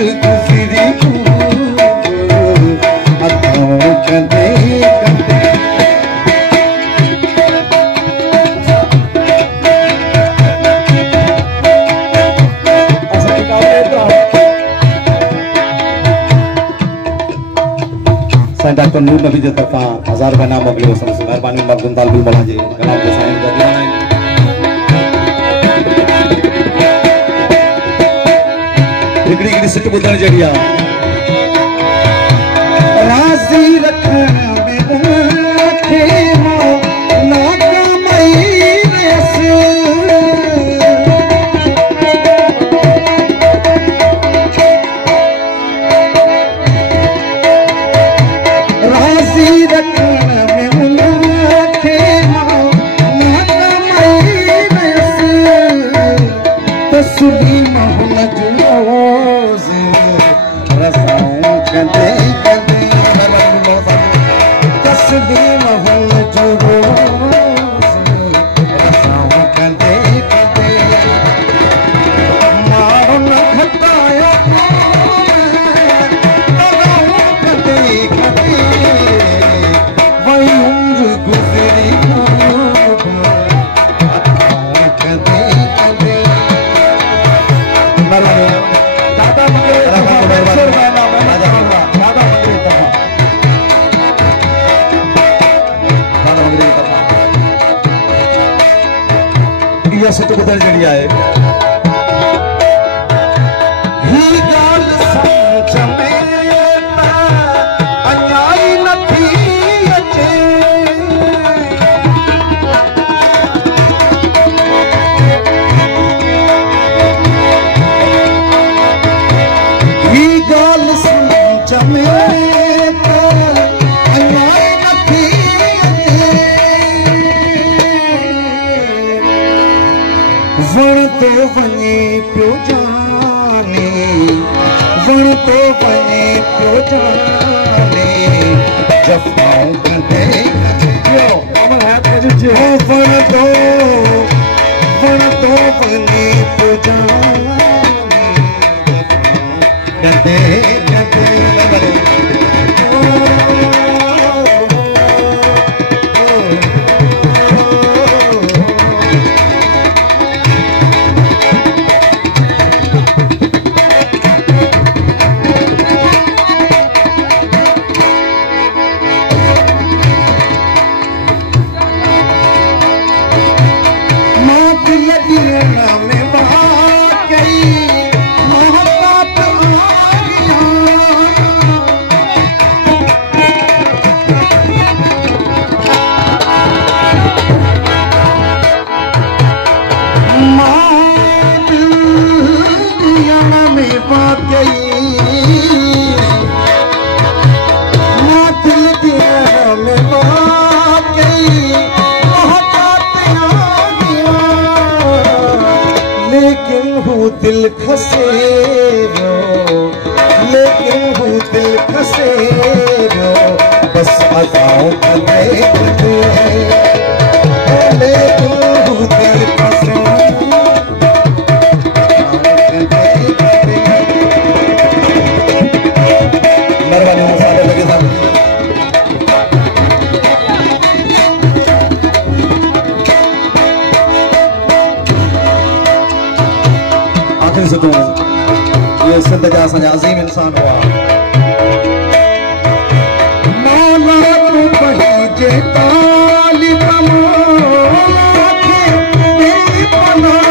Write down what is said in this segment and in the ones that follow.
गुजरी अथाऊं कंदे कंदे डॉक्टर नूर नबी जी तरफा 1000 रुपया नाम अगले वसन से मेहरबानी मर्दन तालबुल बना जी कलाम के साइन का दीवाना हिकड़ी हिकड़ी सिट बुधण जड़िया राज़ी रखण में रखे मो नाका मई रस सिट बुधण जड़िया है ही गाल समझ में अन्याय नथी अचे ही गाल समझ में अन्याय नथी वण तो वने पियो जाने वण तो वने पियो जाने जफ़ाऊं कंदे जो अमर है तुझे वण तो वने पियो जाने कंदे कंदे दिल खसे लेकिन वो दिल खसे बस अदाओं कंदे कंदे लेकिन वो दिल खसे मेहरबानी सारे लगे साथ ये सिंध जा असांजा अज़ीम इंसान हुआ मौला तू पंहिंजे तालिब मौला खे मेरी पनाह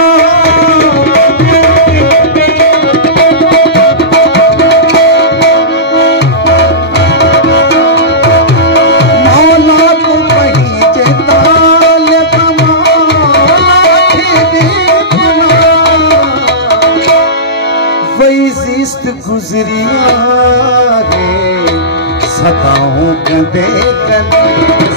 मौला तू पंहिंजे तालिब मौला खे मेरी पनाह वही ज़िस्त गुज़रिया रे सदाऊं कंदे कंदे